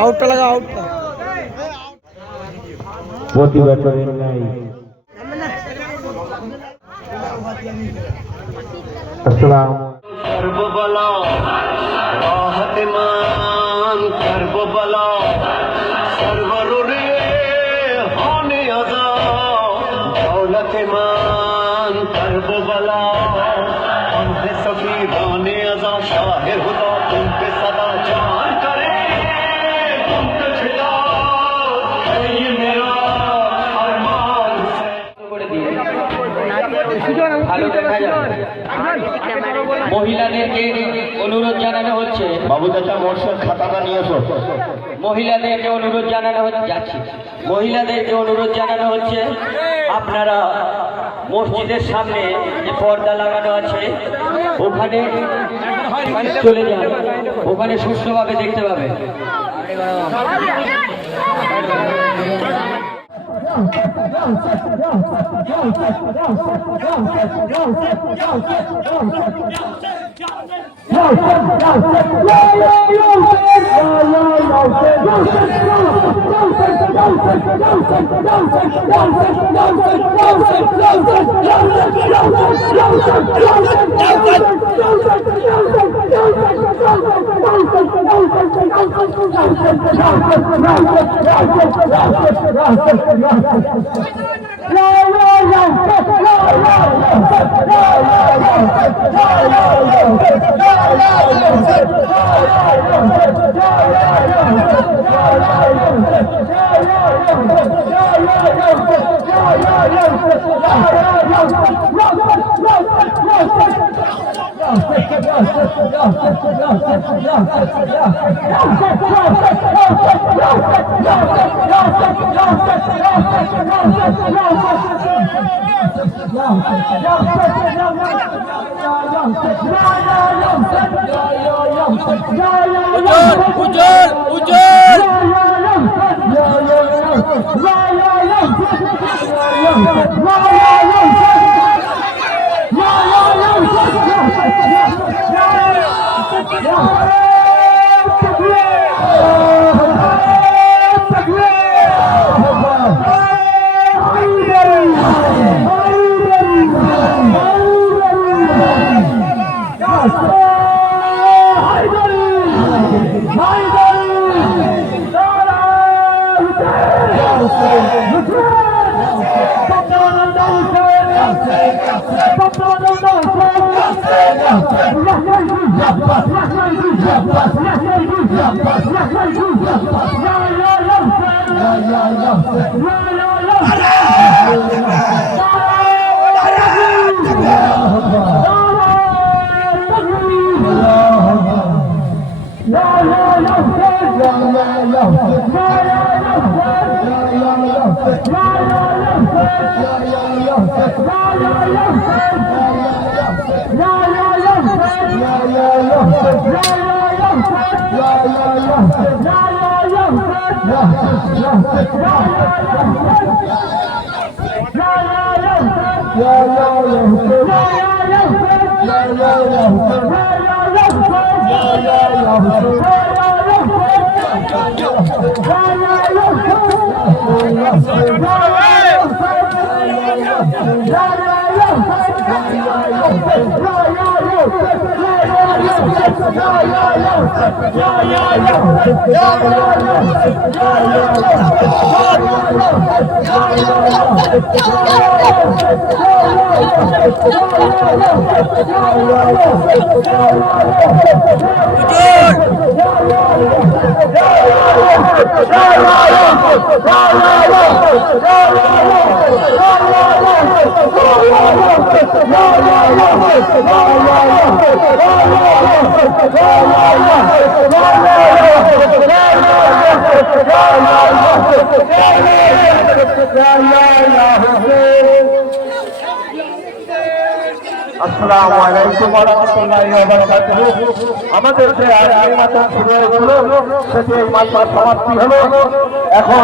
আউটটা লাগা আউটটা প্রতিবারের নাই। আসসালাম করবলা রাহতমান করবলা সরবরে होने आजा दौलतमान करबला हम पे सभी रोने आजा शाह खुदा तुम पे सदा जान करे तुम पे फिदा ये मेरा अरमान है ভালো দেখা যাবে। মহিলাদেরকে অনুরোধ জানানো হচ্ছে, বাবু চাচা মোর্শের খাতাটা নিয়ে এসো। মহিলাদেরকে অনুরোধ জানানো যাচ্ছে, মহিলাদেরকে অনুরোধ জানানো হচ্ছে আপনারা মসজিদের সামনে যে পর্দা লাগানো আছে ওখানে চলে যান, ওখানে সুষ্ঠুভাবে দেখতে পাবে। আসসালামু আলাইকুম ওয়া রাহমাতুল্লাহি ওয়া বারাকাতুহু। আমাদের যে আজকের মাত্র শুরু হলো সেটি এই মাত্র সমাপ্তি হলো। এখন